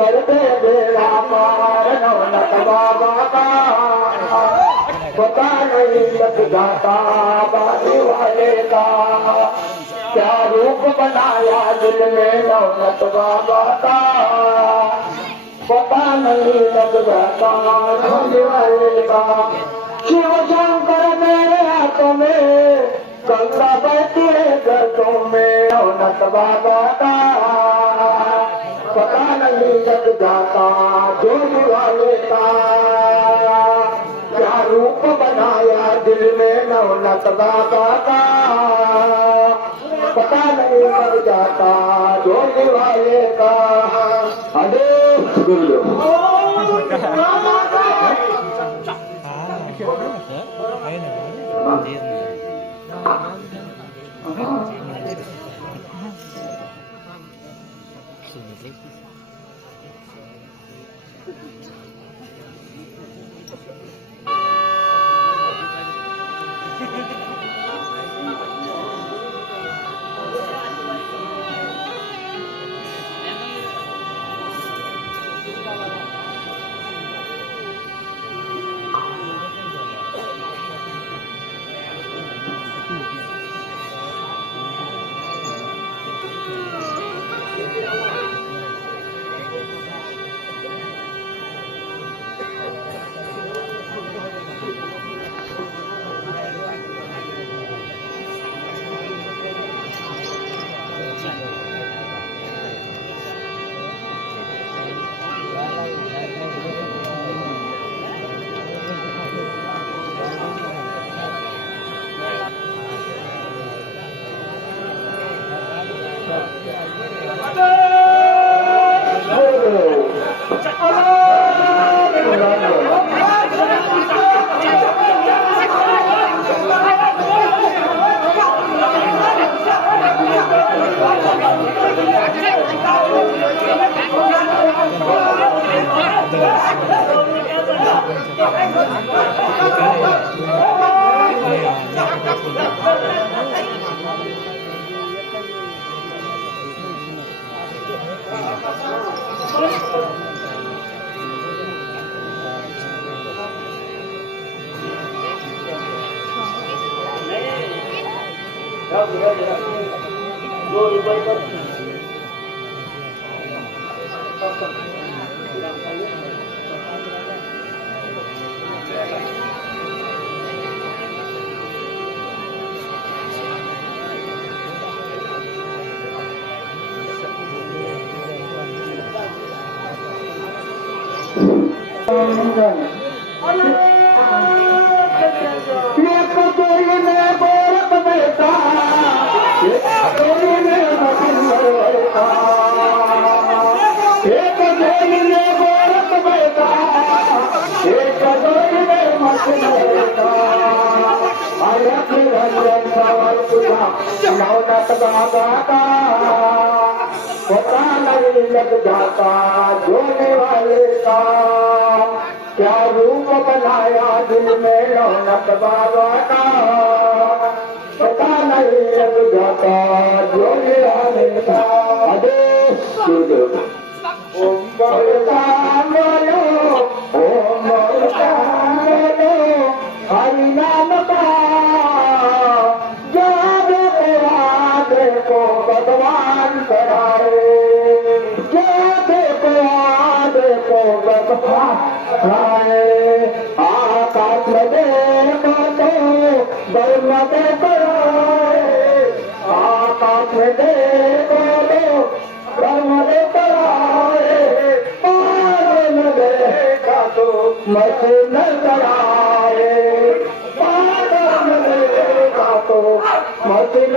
करते बेड़ा पार नवनत बाबा का पता नहीं लग जाता बाने वाले का क्या रूप बनाया दिल में नवनत बाबा का पता नहीं लग जाता बाने वाले का शिव शंकर मेरे हाथों में गंगा बहती है गर्दों में नवनत बाबा का पता नहीं लग जाता जोग वाले का क्या रूप बनाया दिल में नवनत बाबा का पता नहीं लग जाता जोग वाले का अरे नवनत बाबा का पता नहीं लग जाता जोने वाले का क्या रूप बनाया दिल में नवनत बाबा का पता नहीं लग जाता जोने वाले का ओम बोलो ओम बोलो हरि नाम का को भगवान कराए को भगवान कराए आकाश में देखो तो ब्रह्म कराए आकाश में देखो तो ब्रह्म कराए पार में देखा तो मशीन कराए पार में देखा तो मशीन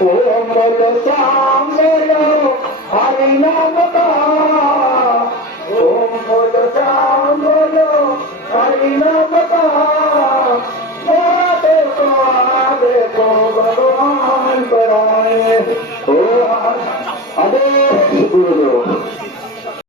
ओम बोलो श्याम बोलो हरि नाम का